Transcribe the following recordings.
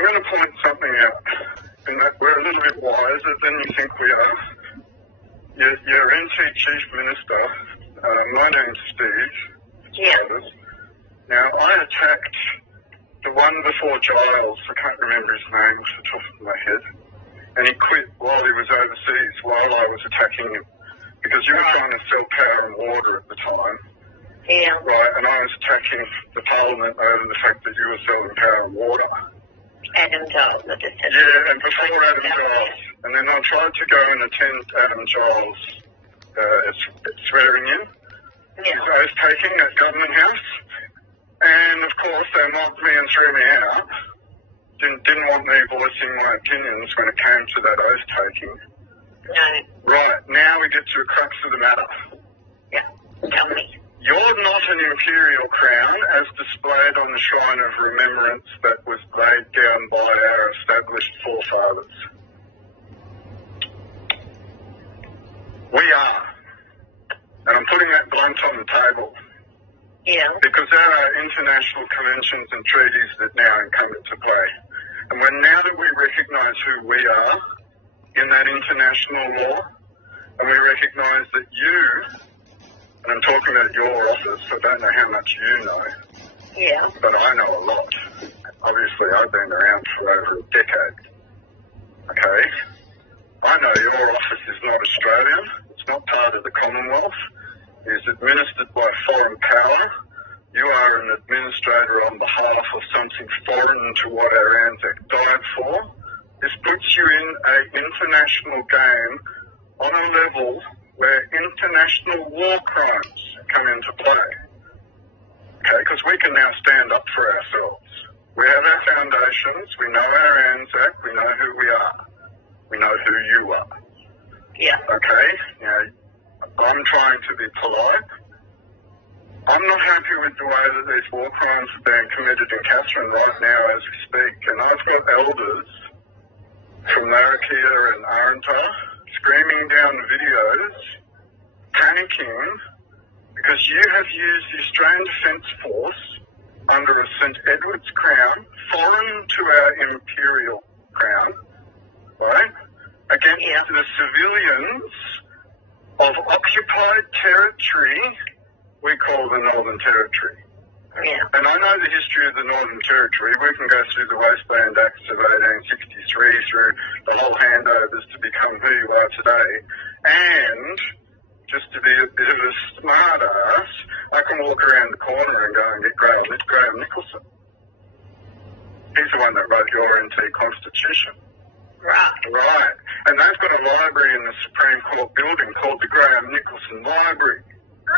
I'm going to point something out, in that we're a little bit wiser than you think we are. Your NT Chief Minister, my name's Steve. Yeah. Now, I attacked the one before Giles, I can't remember his name off the top of my head, and he quit while he was overseas, while I was attacking him, because you were trying to sell power and water at the time. Yeah. Right, and I was attacking the Parliament over the fact that you were selling power and water. Adam Giles. Yeah, and before Adam Giles. And then I tried to go and attend Adam Giles' swearing in. Yeah. His oath taking at Government House. And of course they mobbed me and threw me out. Didn't want me voicing my opinions when it came to that oath taking. No. Right, now we get to the crux of the matter. Yeah. Tell me. You're not an imperial crown as displayed on the shrine of remembrance that was laid down by our established forefathers. We are. And I'm putting that blunt on the table. Yeah. Because there are international conventions and treaties that now come into play. And now that we recognise who we are in that international law, and we recognise that you, and I'm talking about your office, I don't know how much you know. Yeah. But I know a lot. Obviously, I've been around for over a decade. Okay? I know your office is not Australian. It's not part of the Commonwealth. It is administered by foreign power. You are an administrator on behalf of something foreign to what our Anzac died for. This puts you in an international game on a level where international war crimes come into play. Okay, because we can now stand up for ourselves. We have our foundations, we know our Anzac, we know who we are. We know who you are. Yeah. Okay? Now, I'm trying to be polite. I'm not happy with the way that these war crimes are being committed in Katherine right now as we speak. And I've got elders from Larrakia and Arunta screaming down the videos, panicking, because you have used the Australian Defence Force under a St Edward's crown, foreign to our imperial crown, right, against the civilians of occupied territory we call the Northern Territory. Yeah. And I know the history of the Northern Territory. We can go through the Wasteland Acts of 1863 through the whole handovers to become who you are today. And just to be a bit of a smart ass, I can walk around the corner and go and get Graham Nicholson. He's the one that wrote your NT Constitution. Right. And they've got a library in the Supreme Court building called the Graham Nicholson Library. So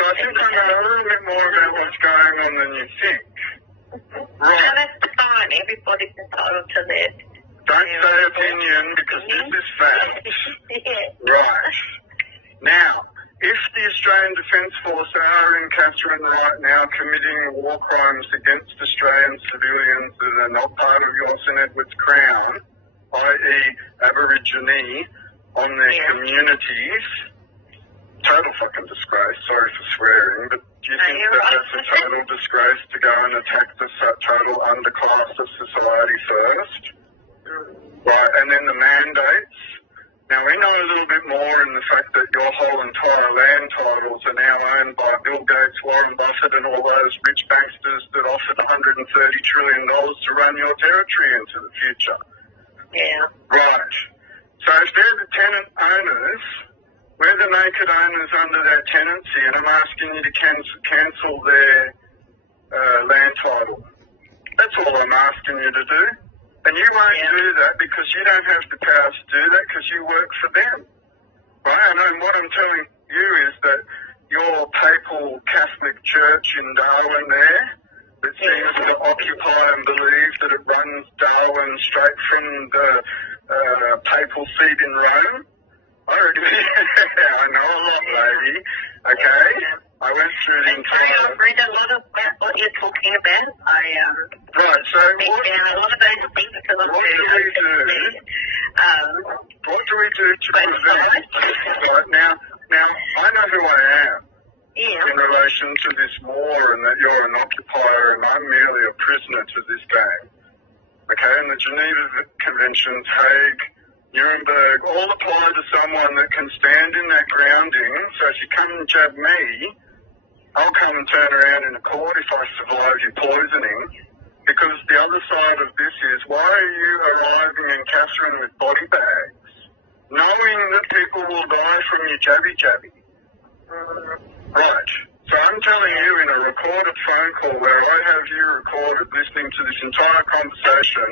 I think I know a little bit more about what's going on than you think. Right. No, that's fine. Everybody's entitled to their... Don't say opinion because this is fact. Yeah. Right. Now, if the Australian Defence Force are in Katherine right now committing war crimes against Australian civilians that are not part of your St Edward's Crown, i.e. Aborigine, on their communities, total fucking disgrace, sorry for swearing, but do you think that that's a total disgrace to go and attack the total underclass of society first? Right, and then the mandates. Now, we know a little bit more in the fact that your whole entire land titles are now owned by Bill Gates, Warren Buffett, and all those rich banksters that offered $130 trillion to run your territory into the future. Yeah. Right. So if they're the tenant owners, we're the naked owners under that tenancy, and I'm asking you to cancel their land title. That's all I'm asking you to do. And you won't do that because you don't have the power to do that because you work for them. Right? And what I'm telling you is that your papal Catholic Church in Darwin there, that seems to occupy and believe that it runs Darwin straight from the papal seat in Rome, I know a lot, lady. Okay? I went through the entire... I've read a lot about what you're talking about. Right, so a lot of those things because I'm what do we do to prevent... Right, now, I know who I am. Yeah. in relation to this war and that you're an occupier and I'm merely a prisoner to this game. Okay, and the Geneva Conventions, Hague, Nuremberg, all apply to someone that can stand in that grounding. So if you come and jab me, I'll come and turn around in a court if I survive your poisoning. Because the other side of this is, why are you arriving in Katherine with body bags, knowing that people will die from your jabby? Right. So I'm telling you in a recorded phone call where I have you recorded listening to this entire conversation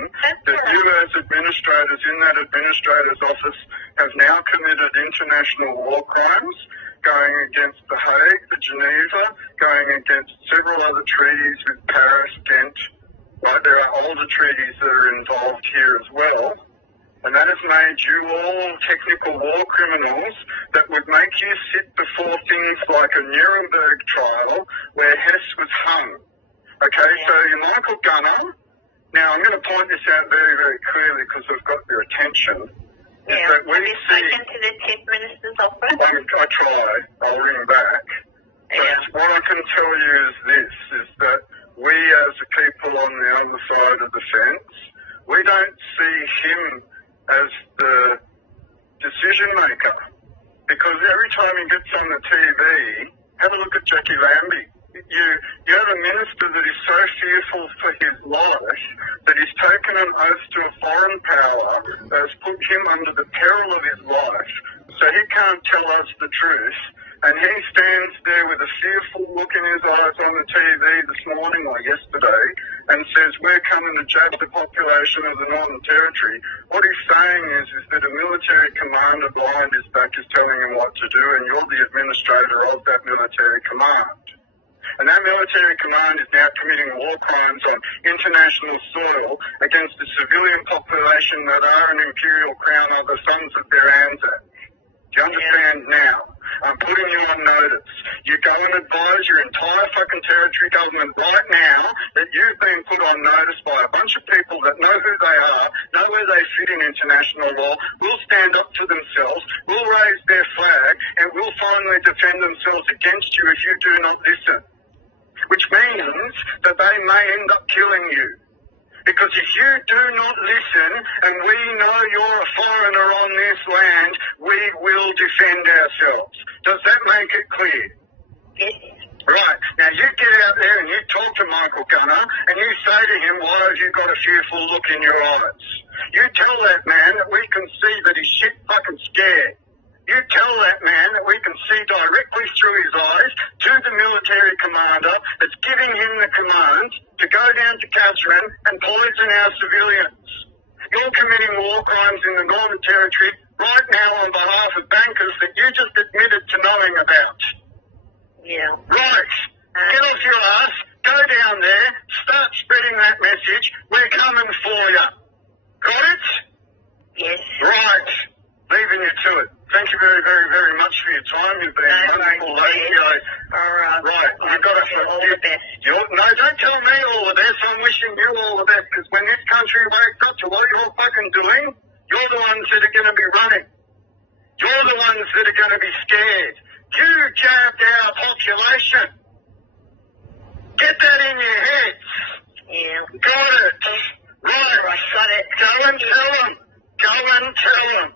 that you as administrators in that administrator's office have now committed international war crimes going against the Hague, the Geneva, going against several other treaties with Paris, Ghent. Right, there are older treaties that are involved here as well. And that has made you all technical war criminals that would make you sit before things like a Nuremberg trial where Hess was hung. Okay, so you're Michael Gunner. Now, I'm going to point this out very, very clearly because I've got your attention. Yeah. Is that we Have you spoken to the Chief Minister's office? I try. I'll ring back. But what I can tell you is this, is that we as a people on the other side of the fence, we don't see him as the decision maker. Because every time he gets on the TV, have a look at Jackie Lambie. You have a minister that is so fearful for his life that he's taken an oath to a foreign power that has put him under the peril of his life, so he can't tell us the truth. And he stands there with a fearful look in his eyes on the TV this morning or yesterday and says, we're coming to judge the population of the Northern Territory. What he's saying is that a military commander behind his back is telling him what to do, and you're the administrator of that military command. And that military command is now committing war crimes on international soil against the civilian population that are an imperial crown or the sons of their ancestors. Do you understand now? I'm putting you on notice. You go and advise your entire fucking territory government right now that you've been put on notice by a bunch of people that know who they are, know where they fit in international law, will stand up for themselves, will raise their flag, and will finally defend themselves against you if you do not listen. Which means that they may end up killing you. Because if you do not listen, and we know you're a foreigner on this land, we will defend ourselves. Does that make it clear? Yes. Right. Now you get out there and you talk to Michael Gunner and you say to him, why have you got a fearful look in your eyes? You tell that man that we can see that he's shit fucking scared. You tell that man that we can see directly through his eyes to the military commander that's giving him the command to go down to Katherine and poison our civilians. You're committing war crimes in the Northern Territory right now on behalf of bankers that you just admitted to knowing about. Yeah. Right. Get off your ass, go down there, start spreading that message. We're coming for you. Got it? Yes. Right. Leaving you to it. Thank you very, very, very much for your time. You've been a wonderful lady. Right. You've got to all the best. No, don't tell me all the best. I'm wishing you all the best, because when this country wakes up to what you're fucking doing, you're the ones that are going to be running. You're the ones that are going to be scared. You jabbed our population. Get that in your heads. Yeah. Got it. Right. I got it. Go and tell them. Go and tell them.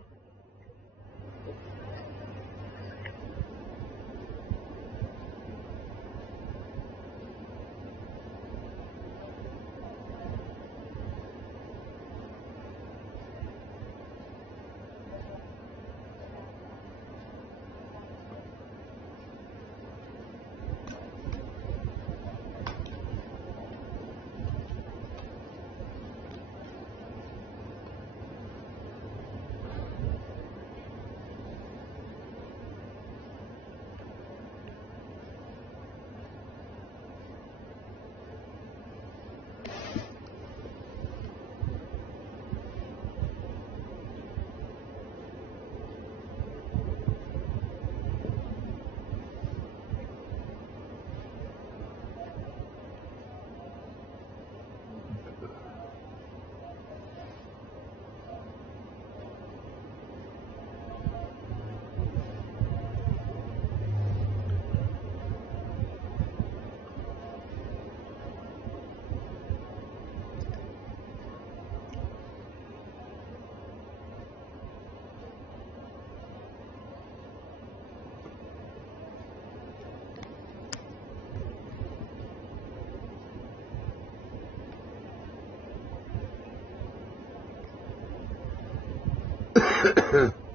you.